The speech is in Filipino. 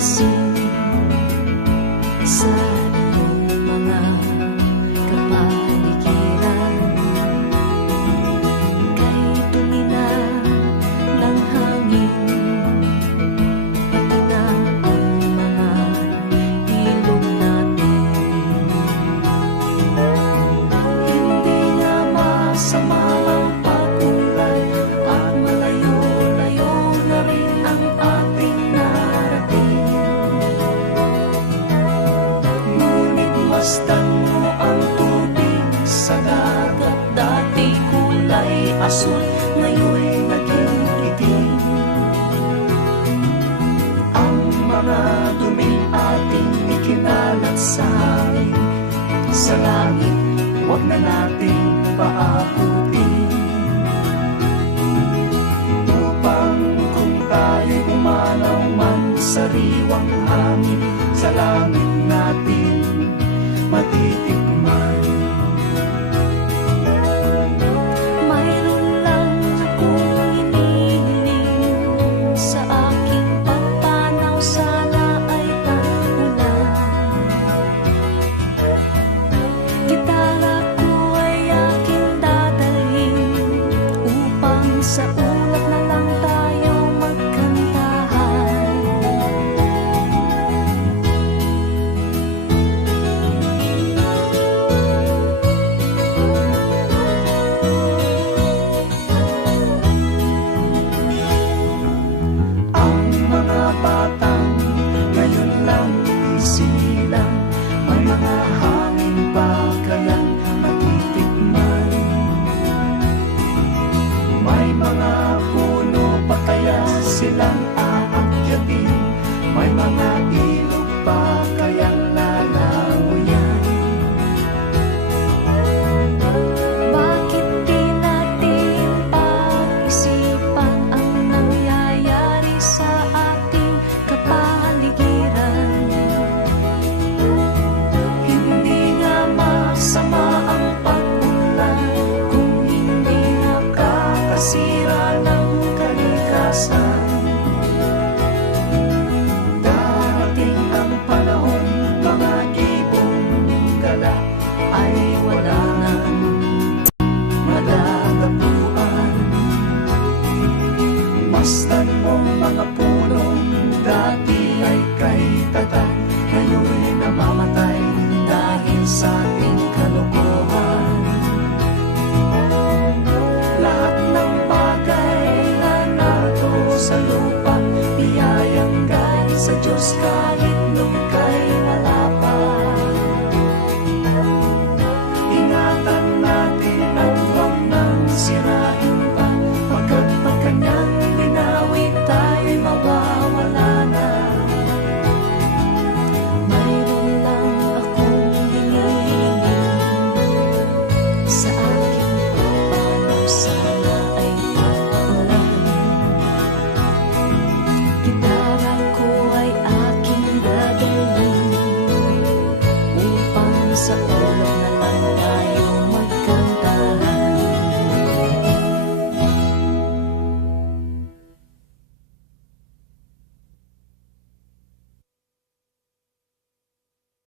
napapansin sa iyong mga kapaligiran. Kay dumi na ng hangin, pati na ang mga ilog natin. Hindi nga masama ang pag-ulan at malayo-layo na rin ang ating narating. Ngunit masdan mo ang tubig sa dagat. Dati kulay asul, ngayon'y naging itim. Ang mga duming ating ikinalat sa hangin, sa langit, huwag na nating paabutin. Upang kung tayo umanaw man sa riwang hangin, sa langit natin matitikman. Mayroon lang akong hinihiling sa aking pagpanaw, sana ay tag-ulan. Gitara ko ay aking dadalhin upang sa ulap na lang tayo magkantahan. Ang mga batang ngayon lang isilang, may mga hangin pa kayang matitikman. May mga puno pa kaya silang aakyatin, may mga ilog pa kayang lalangoyan. Bakit di natin pag-isipan ang nangyayari sa ating kapaligiran? Hindi nga masama ang pag-ulan kung hindi nakakasira ng kalikasan. Darating ang panahon, mga ibong gala ay wala nang madadapuan. Masdan mo mga punong dati ay kay tatay, ngayon'y namamatay dahil sa ating kalokohan. Lahat ng bagay na nato sa lupa, biyayang galing sa Diyos kahit nung